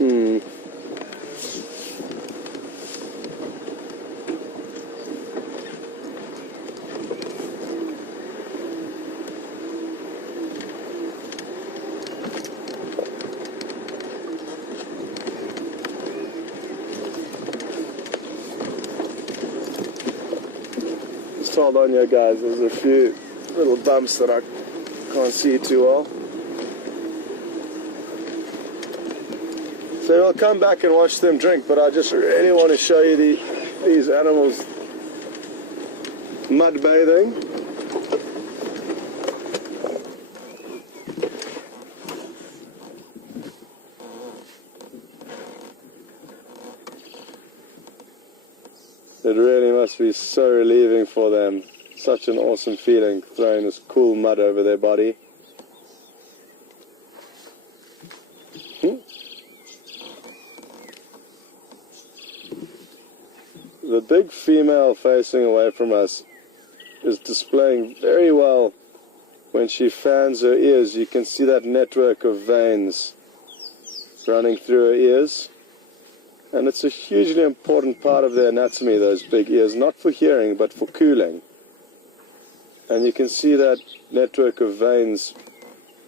Just hold on here, guys. There's a few little bumps that I can't see too well. So I'll come back and watch them drink, but I just really want to show you these animals mud bathing. It really must be so relieving for them. Such an awesome feeling, throwing this cool mud over their body. The big female facing away from us is displaying very well when she fans her ears. You can see that network of veins running through her ears. And it's a hugely important part of their anatomy, those big ears, not for hearing, but for cooling. And you can see that network of veins.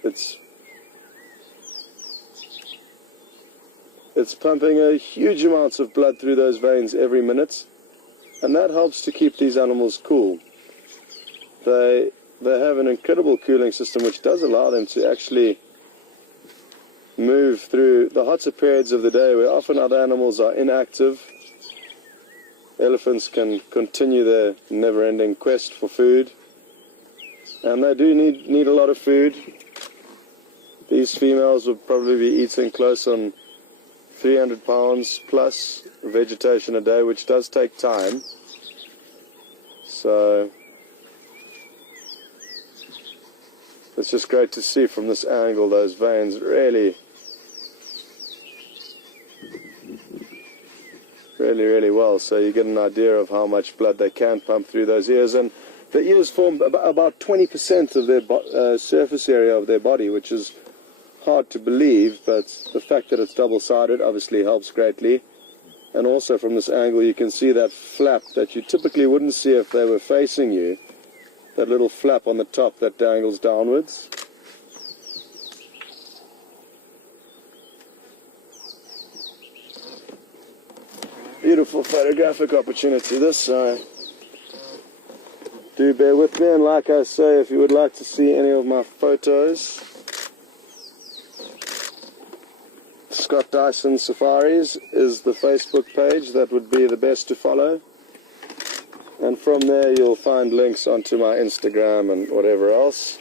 It's pumping a huge amounts of blood through those veins every minute. And that helps to keep these animals cool. They have an incredible cooling system which does allow them to actually move through the hotter periods of the day where often other animals are inactive. Elephants can continue their never-ending quest for food. And they do need a lot of food. These females will probably be eating close on 300 pounds plus vegetation a day, which does take time. So it's just great to see from this angle those veins really well. So you get an idea of how much blood they can pump through those ears. And the ears form about 20% of their surface area of their body, which is hard to believe, but the fact that it's double-sided obviously helps greatly. And also from this angle you can see that flap that you typically wouldn't see if they were facing you. That little flap on the top that dangles downwards. Beautiful photographic opportunity this. Do bear with me, and like I say, if you would like to see any of my photos, Scott Dyson Safaris is the Facebook page. That would be the best to follow. And from there you'll find links onto my Instagram and whatever else.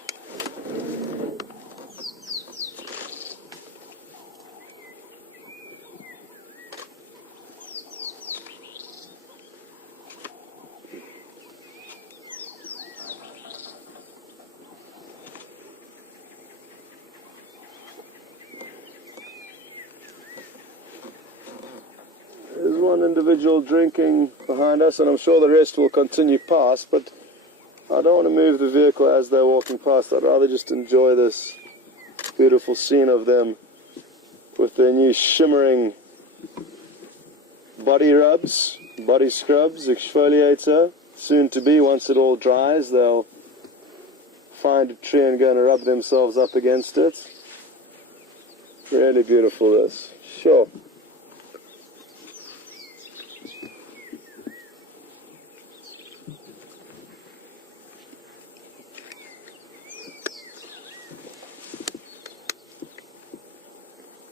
There's one individual drinking behind us, and I'm sure the rest will continue past, but I don't want to move the vehicle as they're walking past. I'd rather just enjoy this beautiful scene of them with their new shimmering body rubs, body scrubs, exfoliator. Soon to be, once it all dries, they'll find a tree and go and rub themselves up against it. Really beautiful, this. Sure.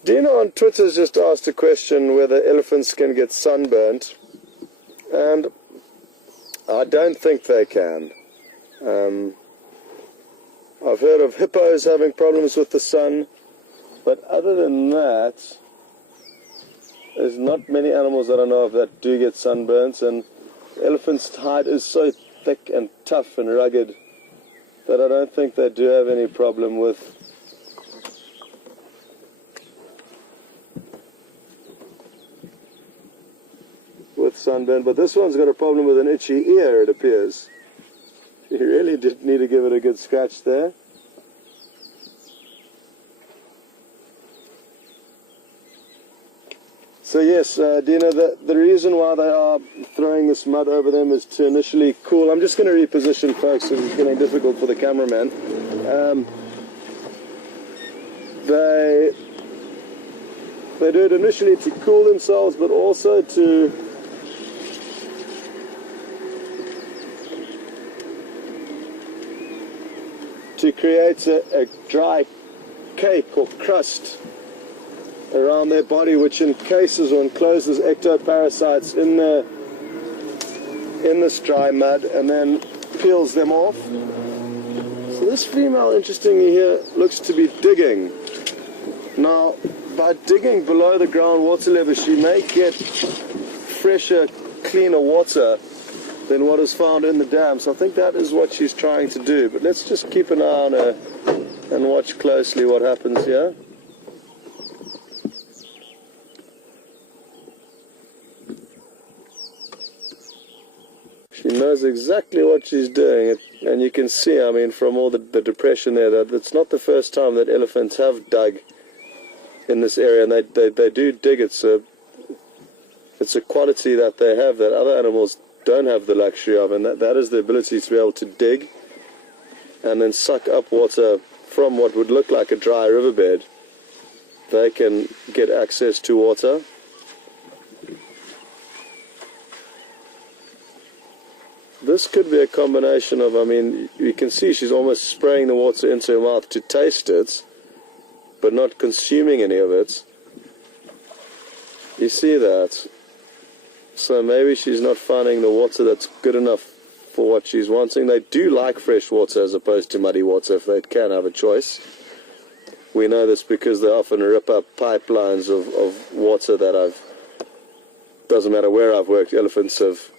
Dina on Twitter's just asked a question whether elephants can get sunburnt, and I don't think they can. I've heard of hippos having problems with the sun, but other than that, there's not many animals that I know of that do get sunburns, and elephant's hide is so thick and tough and rugged that I don't think they do have any problem with sunburn. But this one's got a problem with an itchy ear, it appears. You really did need to give it a good scratch there. So yes, Dina, the reason why they are throwing this mud over them is to initially cool. I'm just going to reposition, folks, because it's getting difficult for the cameraman. They do it initially to cool themselves, but also to create a dry cake or crust around their body, which encases or encloses ectoparasites in this dry mud and then peels them off. So this female, interestingly here, looks to be digging. Now, by digging below the groundwater level, she may get fresher, cleaner water than what is found in the dam. So I think that is what she's trying to do. But let's just keep an eye on her and watch closely what happens here. She knows exactly what she's doing, and you can see, I mean, from all the depression there, that it's not the first time that elephants have dug in this area, and they do dig. It's a quality that they have that other animals don't have the luxury of, and that is the ability to be able to dig and then suck up water from what would look like a dry riverbed. They can get access to water. This could be a combination of, I mean, you can see she's almost spraying the water into her mouth to taste it, but not consuming any of it. You see that? So maybe she's not finding the water that's good enough for what she's wanting. They do like fresh water as opposed to muddy water if they can have a choice. We know this because they often rip up pipelines of water that doesn't matter where I've worked, elephants have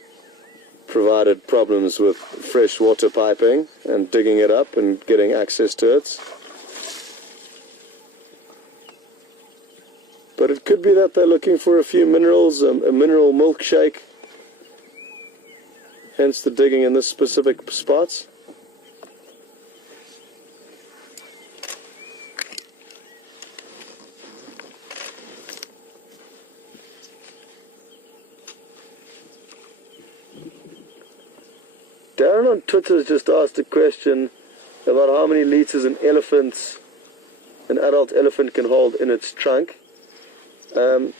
provided problems with fresh water piping and digging it up and getting access to it. But it could be that they're looking for a few minerals, a mineral milkshake, hence the digging in this specific spot. Darren on Twitter has just asked a question about how many liters an adult elephant can hold in its trunk. I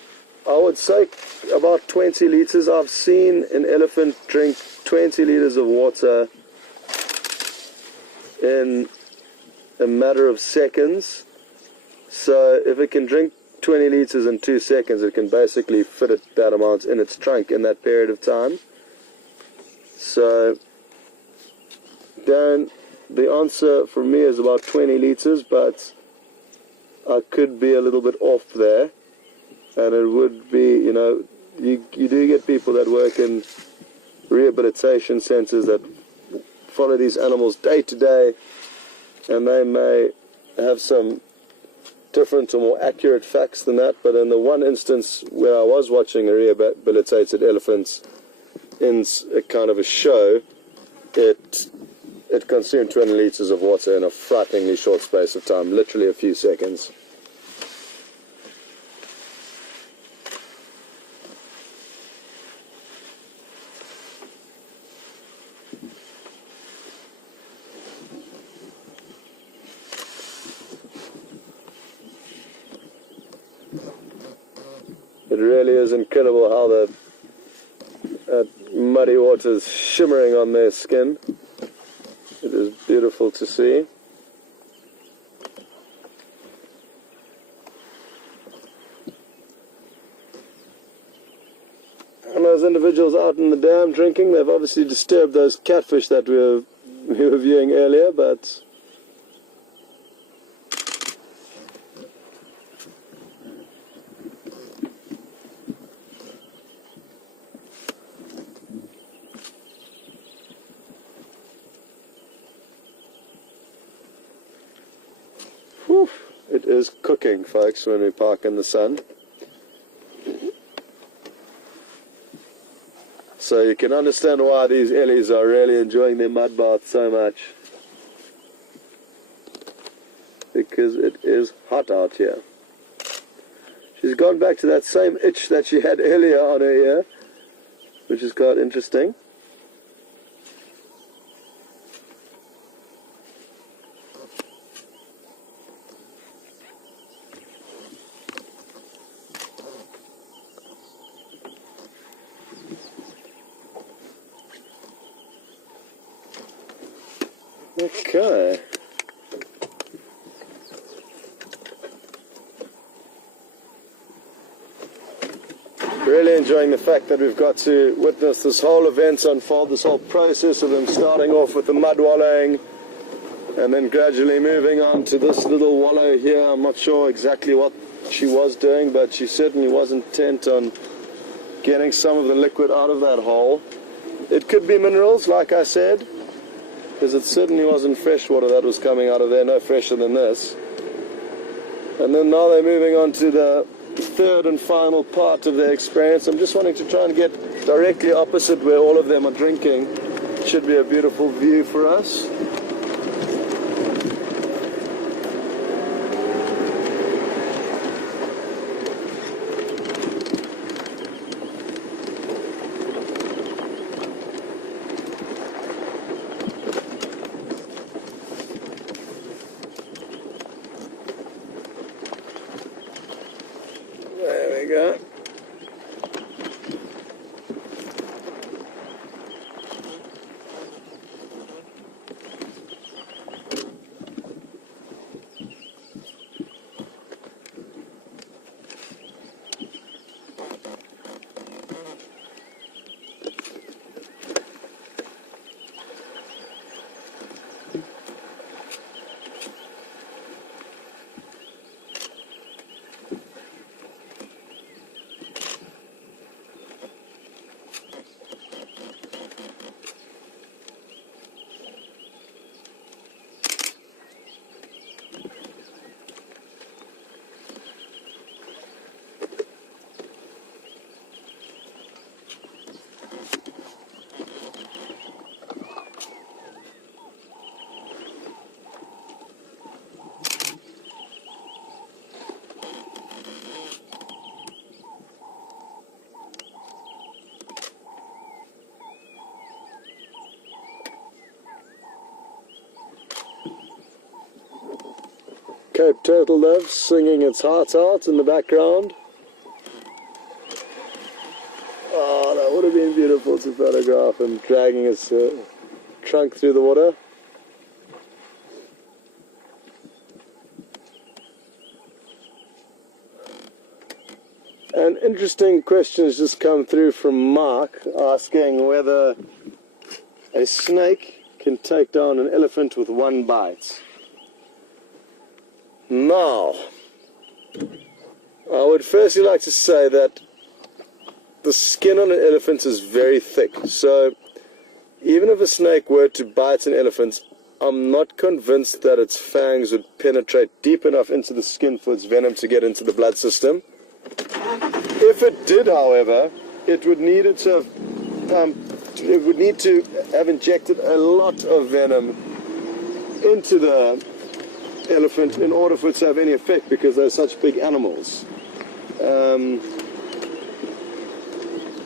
would say about 20 liters. I've seen an elephant drink 20 liters of water in a matter of seconds. So if it can drink 20 liters in 2 seconds, it can basically fit it that amount in its trunk in that period of time. So Darren, the answer for me is about 20 liters, but I could be a little bit off there. And it would be, you know, you do get people that work in rehabilitation centers that follow these animals day to day, and they may have some different or more accurate facts than that. But in the one instance where I was watching a rehabilitated elephant in a kind of a show, it consumed 20 liters of water in a frighteningly short space of time, literally a few seconds. It really is incredible how the muddy water is shimmering on their skin. It is beautiful to see. And those individuals out in the dam drinking, they've obviously disturbed those catfish that we were viewing earlier, but it is cooking, folks, when we park in the sun. So you can understand why these ellies are really enjoying their mud bath so much. Because it is hot out here. She's gone back to that same itch that she had earlier on her ear, which is quite interesting. Okay. Really enjoying the fact that we've got to witness this whole event unfold, this whole process of them starting off with the mud wallowing and then gradually moving on to this little wallow here. I'm not sure exactly what she was doing, but she certainly was intent on getting some of the liquid out of that hole. It could be minerals, like I said, because it certainly wasn't fresh water that was coming out of there, no fresher than this. And then now they're moving on to the third and final part of their experience. I'm just wanting to try and get directly opposite where all of them are drinking. Should be a beautiful view for us. There we go. Cape turtle dove singing its heart out in the background. Oh, that would have been beautiful to photograph him dragging his trunk through the water. An interesting question has just come through from Mark asking whether a snake can take down an elephant with one bite. Now, I would firstly like to say that the skin on an elephant is very thick, so even if a snake were to bite an elephant, I'm not convinced that its fangs would penetrate deep enough into the skin for its venom to get into the blood system. If it did, however, it would need to have injected a lot of venom into the elephant in order for it to have any effect, because they're such big animals.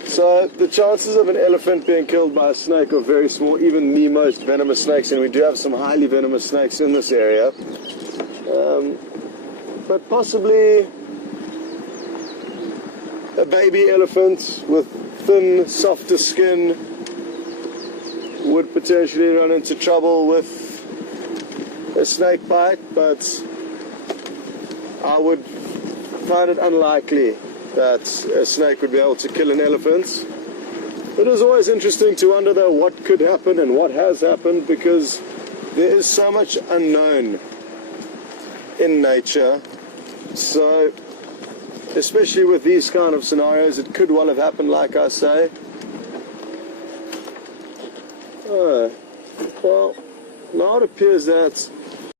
So the chances of an elephant being killed by a snake are very small, even the most venomous snakes, and we do have some highly venomous snakes in this area. But possibly a baby elephant with thin, softer skin would potentially run into trouble with a snake bite, but I would find it unlikely that a snake would be able to kill an elephant. It is always interesting to wonder though what could happen and what has happened, because there is so much unknown in nature. So especially with these kind of scenarios, it could well have happened, like I say. Well, now it appears that